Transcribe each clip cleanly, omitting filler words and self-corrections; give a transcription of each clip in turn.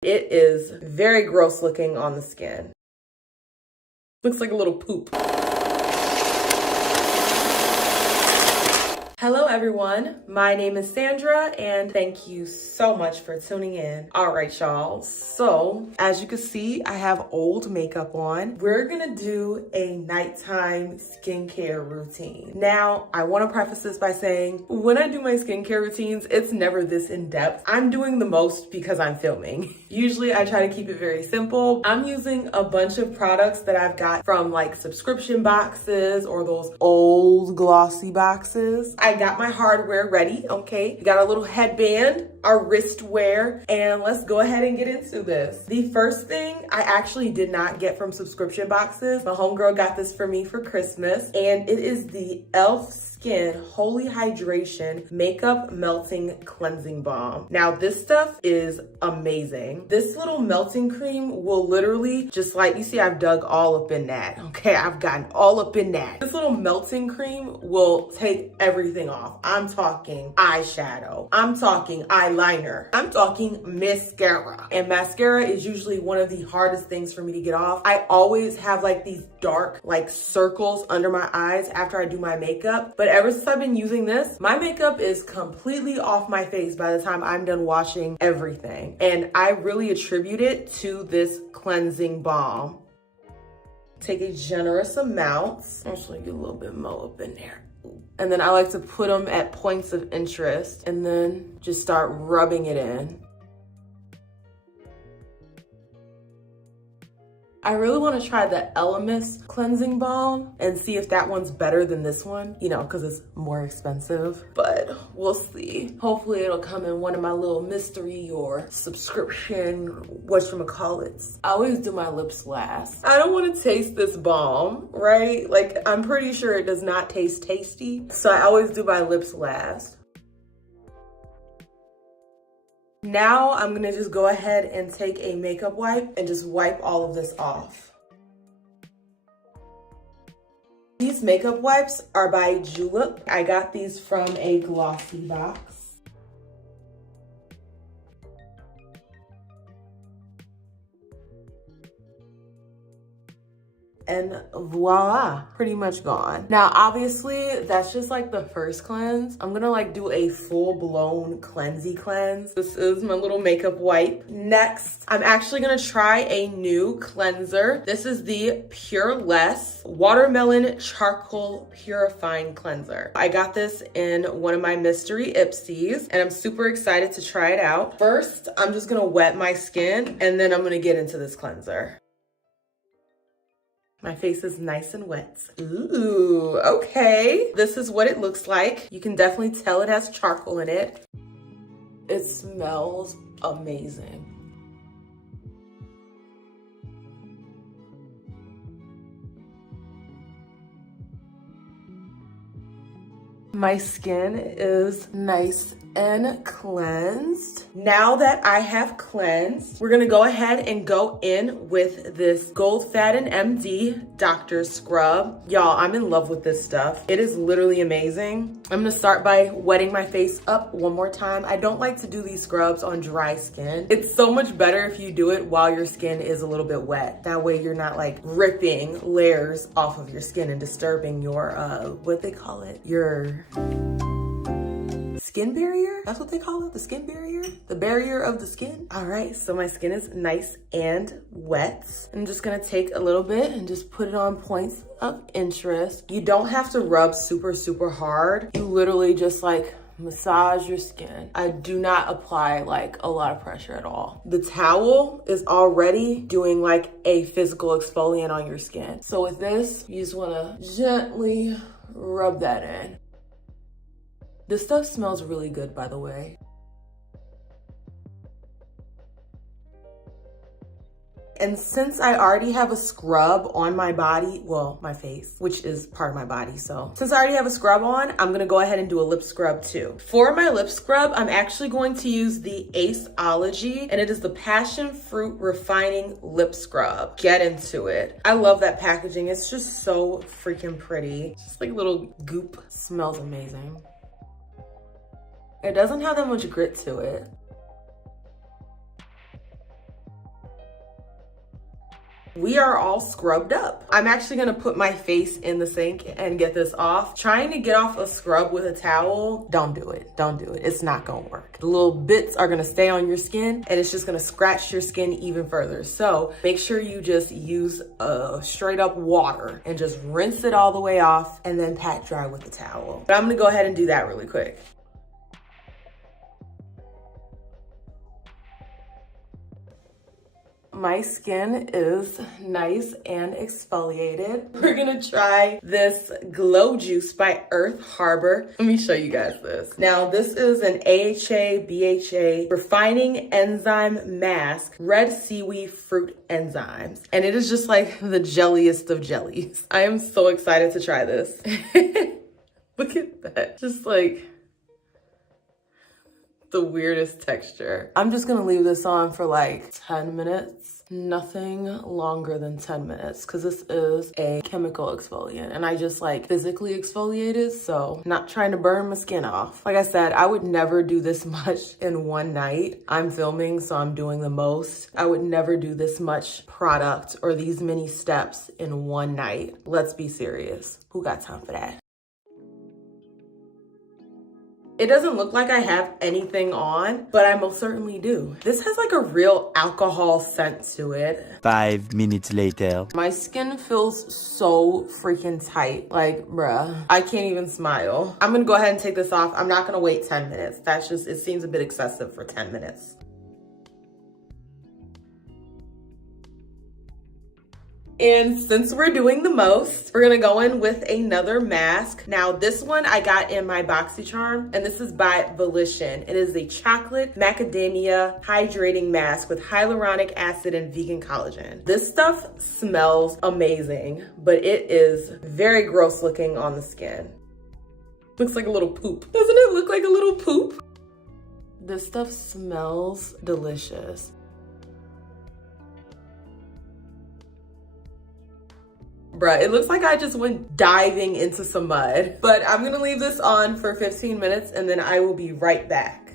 It is very gross looking on the skin. Looks like a little poop. Hello everyone, my name is Sandra and thank you so much for tuning in. All right, y'all, so as you can see, I have old makeup on. We're gonna do a nighttime skincare routine. Now, I wanna preface this by saying, when I do my skincare routines, it's never this in-depth. I'm doing the most because I'm filming. Usually I try to keep it very simple. I'm using a bunch of products that I've got from like subscription boxes or those old glossy boxes. I got my hardware ready, okay? We got our little headband, our wristwear, and let's go ahead and get into this. The first thing I actually did not get from subscription boxes. My homegirl got this for me for Christmas, and it is the e.l.f. Skin Holy Hydration Makeup Melting Cleansing Balm. Now, this stuff is amazing. This little melting cream will literally, just like, you see, I've dug all up in that, okay? I've gotten all up in that. This little melting cream will take everything off. I'm talking eyeshadow. I'm talking eyeliner. I'm talking mascara. And mascara is usually one of the hardest things for me to get off. I always have like these dark like circles under my eyes after I do my makeup. But ever since I've been using this, my makeup is completely off my face by the time I'm done washing everything. And I really attribute it to this cleansing balm. Take a generous amount. Actually, get a little bit more up in there. And then I like to put them at points of interest and then just start rubbing it in. I really want to try the Elemis cleansing balm and see if that one's better than this one, you know, because it's more expensive, but we'll see. Hopefully it'll come in one of my little mystery or subscription, whatchamacallits. I always do my lips last. I don't want to taste this balm, right? Like, I'm pretty sure it does not taste tasty, so I always do my lips last. Now I'm gonna just go ahead and take a makeup wipe and just wipe all of this off. These makeup wipes are by Julep. I got these from a glossy box. And voila, pretty much gone. Now, obviously, that's just like the first cleanse. I'm gonna like do a full-blown cleansy cleanse. This is my little makeup wipe. Next, I'm actually gonna try a new cleanser. This is the Pure Less Watermelon Charcoal Purifying Cleanser. I got this in one of my mystery Ipsies, and I'm super excited to try it out. First, I'm just gonna wet my skin, and then I'm gonna get into this cleanser. My face is nice and wet. Ooh, okay. This is what it looks like. You can definitely tell it has charcoal in it. It smells amazing. My skin is nice and cleansed. Now that I have cleansed, we're gonna go ahead and go in with this Gold Faden MD Doctor Scrub. Y'all, I'm in love with this stuff. It is literally amazing. I'm gonna start by wetting my face up one more time. I don't like to do these scrubs on dry skin. It's so much better if you do it while your skin is a little bit wet. That way you're not like ripping layers off of your skin and disturbing your, what they call it? Your skin barrier? That's what they call it, the skin barrier? The barrier of the skin? All right, so my skin is nice and wet. I'm just gonna take a little bit and just put it on points of interest. You don't have to rub super, super hard. You literally just like massage your skin. I do not apply like a lot of pressure at all. The towel is already doing like a physical exfoliant on your skin. So with this, you just wanna gently rub that in. This stuff smells really good, by the way. And since I already have a scrub on my body, well, my face, which is part of my body, so. Since I already have a scrub on, I'm gonna go ahead and do a lip scrub too. For my lip scrub, I'm actually going to use the Aceology, and it is the Passion Fruit Refining Lip Scrub. Get into it. I love that packaging. It's just so freaking pretty. Just like a little goop. Smells amazing. It doesn't have that much grit to it. we are all scrubbed up. I'm actually gonna put my face in the sink and get this off. Trying to get off a scrub with a towel, don't do it, don't do it. It's not gonna work. The little bits are gonna stay on your skin and it's just gonna scratch your skin even further. So make sure you just use straight up water and just rinse it all the way off and then pat dry with a towel. But I'm gonna go ahead and do that really quick. My skin is nice and exfoliated. We're gonna try this Glow Juice by Earth Harbor. Let me show you guys this. Now, this is an AHA, BHA refining enzyme mask, red seaweed fruit enzymes. And it is just like the jelliest of jellies. I am so excited to try this. Look at that, just like the weirdest texture. I'm just gonna leave this on for like 10 minutes, nothing longer than 10 minutes, because this is a chemical exfoliant and I just like physically exfoliated, so not trying to burn my skin off. Like I said, I would never do this much in one night. I'm filming, so I'm doing the most. I would never do this much product or these many steps in one night. Let's be serious. Who got time for that? It doesn't look like I have anything on, but I most certainly do. This has like a real alcohol scent to it. 5 minutes later. My skin feels so freaking tight. Like, bruh, I can't even smile. I'm gonna go ahead and take this off. I'm not gonna wait 10 minutes. That's just, it seems a bit excessive for 10 minutes. And since we're doing the most, we're gonna go in with another mask. Now, this one I got in my BoxyCharm, and this is by Volition. It is a chocolate macadamia hydrating mask with hyaluronic acid and vegan collagen. This stuff smells amazing, but it is very gross looking on the skin. Looks like a little poop. Doesn't it look like a little poop? This stuff smells delicious. Bruh, it looks like I just went diving into some mud. But I'm gonna leave this on for 15 minutes and then I will be right back.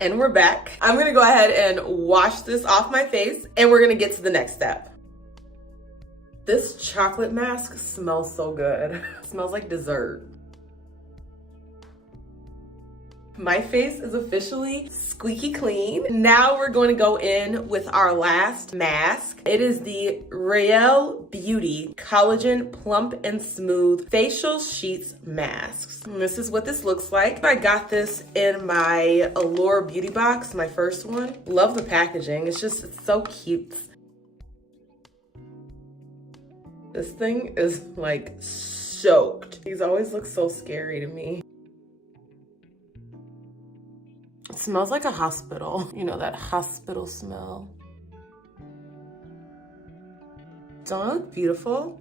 And we're back. I'm gonna go ahead and wash this off my face and we're gonna get to the next step. This chocolate mask smells so good. It smells like dessert. My face is officially squeaky clean. Now we're going to go in with our last mask. It is the Real Beauty Collagen Plump and Smooth Facial Sheets Masks. And this is what this looks like. I got this in my Allure Beauty Box, my first one. Love the packaging. It's so cute. This thing is like soaked. These always look so scary to me. It smells like a hospital. You know, that hospital smell. Don't it look beautiful?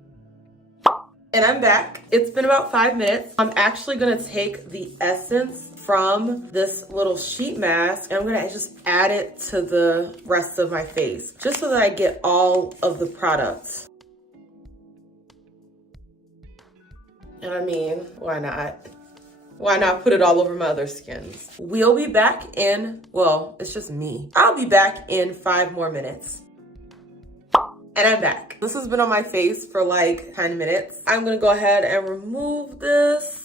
And I'm back. It's been about 5 minutes. I'm actually gonna take the essence from this little sheet mask and I'm gonna just add it to the rest of my face, just so that I get all of the products. And I mean, why not? Why not put it all over my other skins? We'll be back in, well, it's just me. I'll be back in 5 more minutes. And I'm back. This has been on my face for like 10 minutes. I'm gonna go ahead and remove this.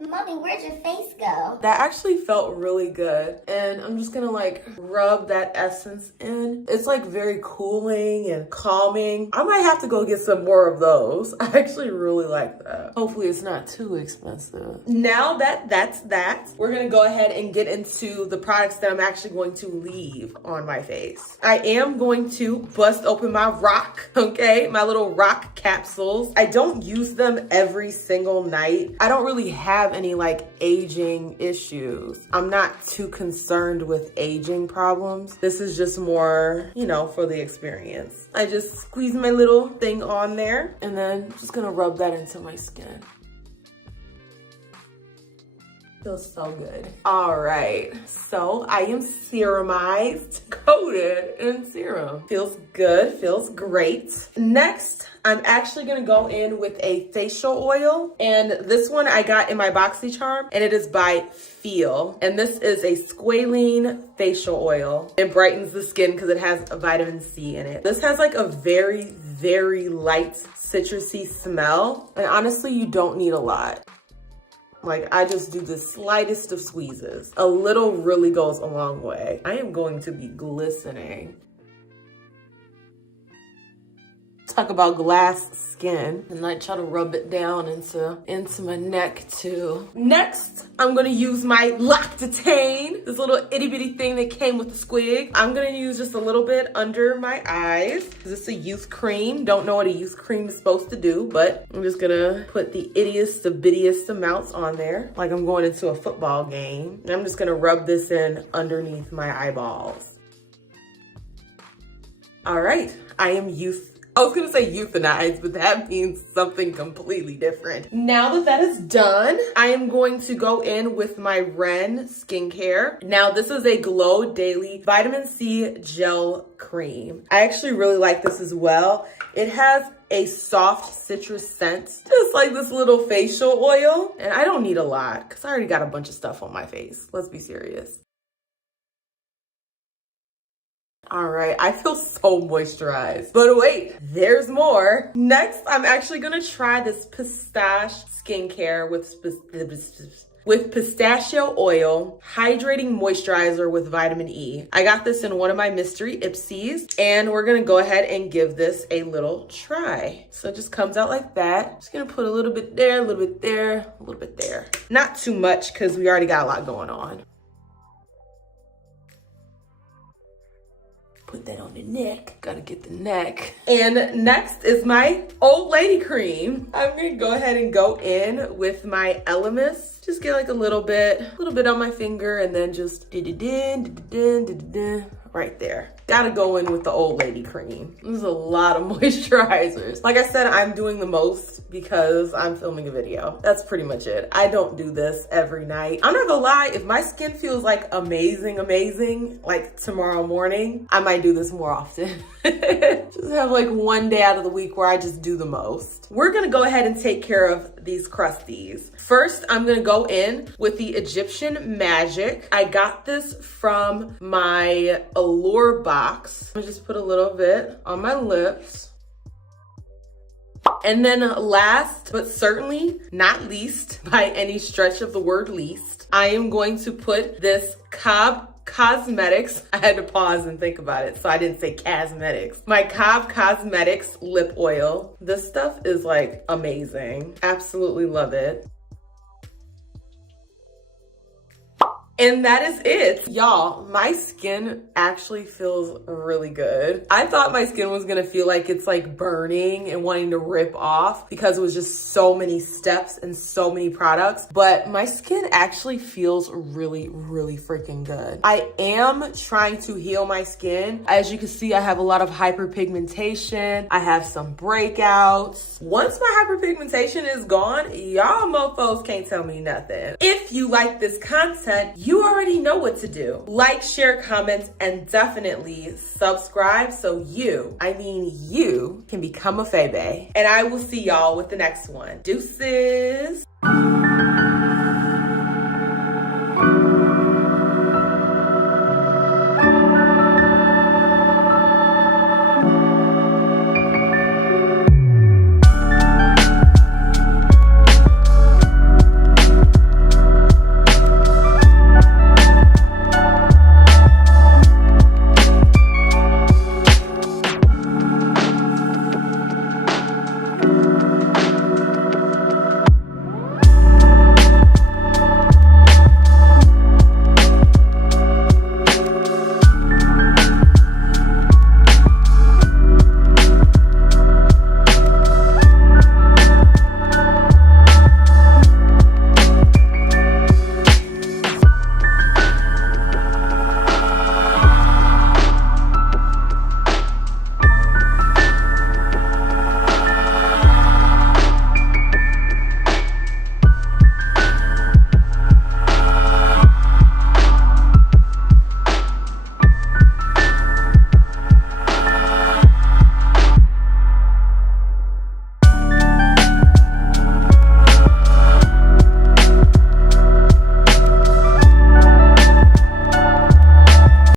Mommy, where'd your face go? That actually felt really good. And I'm just gonna like rub that essence in. It's like very cooling and calming. I might have to go get some more of those. I actually really like that. Hopefully it's not too expensive. Now that's that, we're gonna go ahead and get into the products that I'm actually going to leave on my face. I am going to bust open my rock, okay? My little rock capsules. I don't use them every single night. I don't really have any like aging issues. I'm not too concerned with aging problems. This is just more, you know, for the experience. I just squeeze my little thing on there and then just gonna rub that into my skin. Feels so good. All right, so I am serumized, coated in serum. Feels good, feels great. Next, I'm actually gonna go in with a facial oil. And this one I got in my BoxyCharm, and it is by Feel. And this is a squalene facial oil. It brightens the skin because it has a vitamin C in it. This has like a very, very light citrusy smell. And honestly, you don't need a lot. Like, I just do the slightest of squeezes. A little really goes a long way. I am going to be glistening. Talk about glass skin, and I try to rub it down into my neck too. Next, I'm gonna use my L'Occitane, this little itty bitty thing that came with the squig. I'm gonna use just a little bit under my eyes. This is a youth cream. Don't know what a youth cream is supposed to do, but I'm just gonna put the ittiest, the bittiest amounts on there, like I'm going into a football game. And I'm just gonna rub this in underneath my eyeballs. All right, I am I was gonna say euthanized, but that means something completely different. Now that that is done, I am going to go in with my Ren skincare. Now this is a Glow Daily Vitamin C Gel Cream. I actually really like this as well. It has a soft citrus scent, just like this little facial oil. And I don't need a lot because I already got a bunch of stuff on my face. Let's be serious. All right, I feel so moisturized. But wait, there's more. Next, I'm actually gonna try this pistache skincare with pistachio oil, hydrating moisturizer with vitamin E. I got this in one of my mystery Ipsies, and we're gonna go ahead and give this a little try. So it just comes out like that. Just gonna put a little bit there, a little bit there, a little bit there. Not too much, because we already got a lot going on. Put that on the neck. Gotta get the neck. And next is my old lady cream. I'm gonna go ahead and go in with my Elemis. Just get like a little bit on my finger, and then just right there. Gotta go in with the old lady cream. There's a lot of moisturizers. Like I said, I'm doing the most because I'm filming a video. That's pretty much it. I don't do this every night. I'm not gonna lie, if my skin feels like amazing, like tomorrow morning, I might do this more often. Just have like one day out of the week where I just do the most. We're gonna go ahead and take care of these crusties. First, I'm gonna go in with the Egyptian Magic. I got this from my Allure box. I'm gonna just put a little bit on my lips. And then last, but certainly not least, by any stretch of the word least, I am going to put this Cobb Cosmetics. I had to pause and think about it, so I didn't say cosmetics. My Cobb Cosmetics lip oil. This stuff is like amazing. Absolutely love it. And that is it. Y'all, my skin actually feels really good. I thought my skin was gonna feel like it's like burning and wanting to rip off because it was just so many steps and so many products, but my skin actually feels really, really freaking good. I am trying to heal my skin. As you can see, I have a lot of hyperpigmentation. I have some breakouts. Once my hyperpigmentation is gone, y'all mofos can't tell me nothing. If you like this content, you already know what to do. Like, share, comment, and definitely subscribe so you can become a Febe. And I will see y'all with the next one. Deuces.